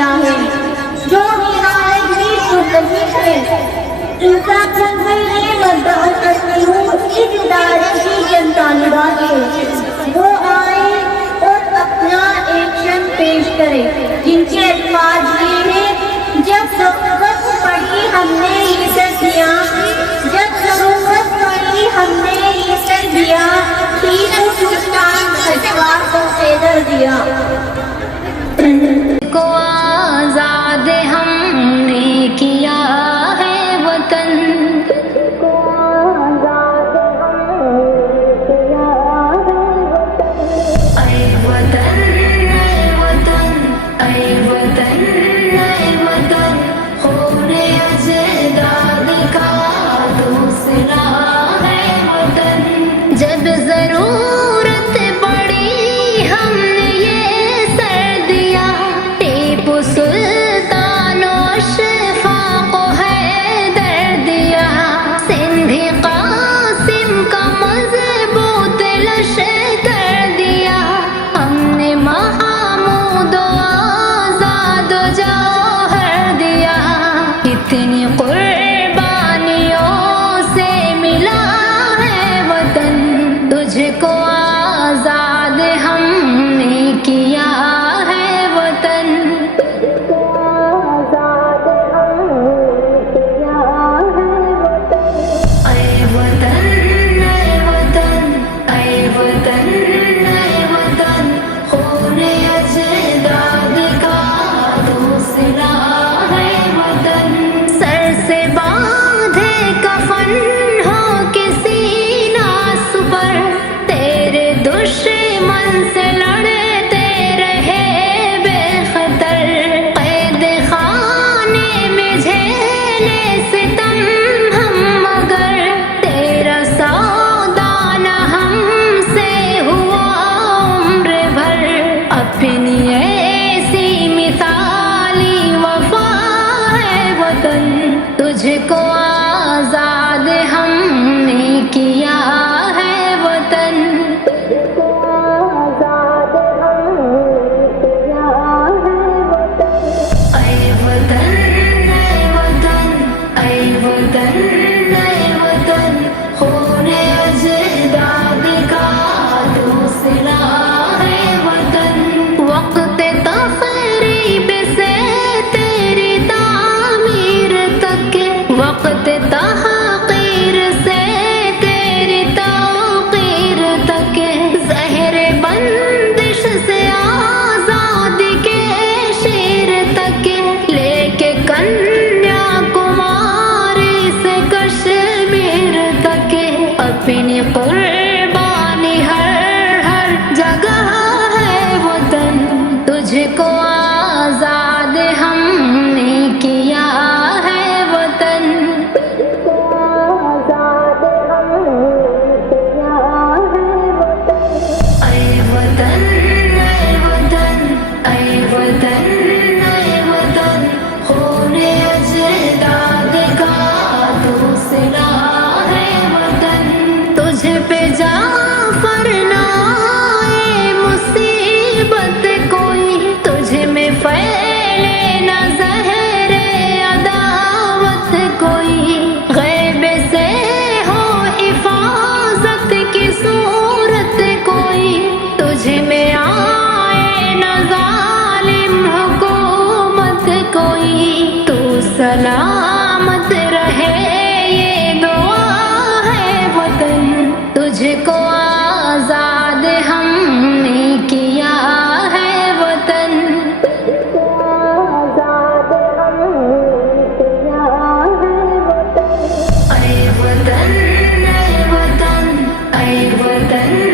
کیا ہے جو نہایت ہی پرکشش ہے۔ انسان جنگل میں مدعو کرتی ہوں اس ادارے کی جنتا نگاہ کے، وہ آئے اور اپنا ایکشن پیش کرے، جن کے الفاظ یہ ہیں: جب ضرورت پڑی ہم نے یہ سر دیا، جب ضرورت پڑی ہم نے یہ سر دیا، تین سلطان خجوار کو پیدر دیا۔ کو آزاد ہم نے کیا ہے وطن، اے وطن اے وطن اے وطن اے وطن، خون اجداد کا دوسرا ہے وطن۔ جب ضرورت پڑی ہم نے یہ سر دیا، ٹیپو سلطان و اشفاق کو حیدر دیا، سندھی قاسم کا مضبوط لشکر دیا، ہم نے محمود و آزاد و جوہر دیا، کتنی قربانیوں سے ملا ہے وطن، تجھ کو آزاد ہم نے کیا ہے وطن، اے وطن اے وطن اے وطن اے وطن، خون اجداد کا دوسرا ہے وطن۔ سر سے باندھے کفن ہو کسی ناس پر، تیرے دشمن سے لڑتے رہے بے خطر، قید خانے میں جھیلے ستم ہم، مگر تیرا سودا نہ ہم سے ہوا عمر بھر، اپنی ایسی مثالی وفا ہے وطن، تجھ کو آزاد ہم نے کیا ہے وطن، اے وطن اے وطن اے وطن اے وطن، خون اجداد کا دوسرا ہے وطن۔ وقت تقریب سے تیری تعمیر تک، وقت تحقیر سے تیری توقیر تک، زہر بندش سے آزادی کے شیر تک، لے کے کنیا کماری سے کشمیر تک، اپنی قربانی ہر جگہ ہے وطن، تجھ کو آزاد ہم نے کیا ہے وطن، اے وطن اے وطن اے وطن اے وطن، خون اجداد کا دوسرا ہے وطن۔ تجھ پہ جعفر نہ آئے مصیبت کوئی، تجھ میں پھیلے نہ زہر عداوت کوئی، غیب سے ہو حفاظت کی صورت کوئی، تجھ میں آئے نہ ظالم حکومت کوئی، تو سلامت رہے یہ دعا ہے وطن، تجھ کو آزاد ہم نے کیا ہے وطن، اے وطن اے وطن اے وطن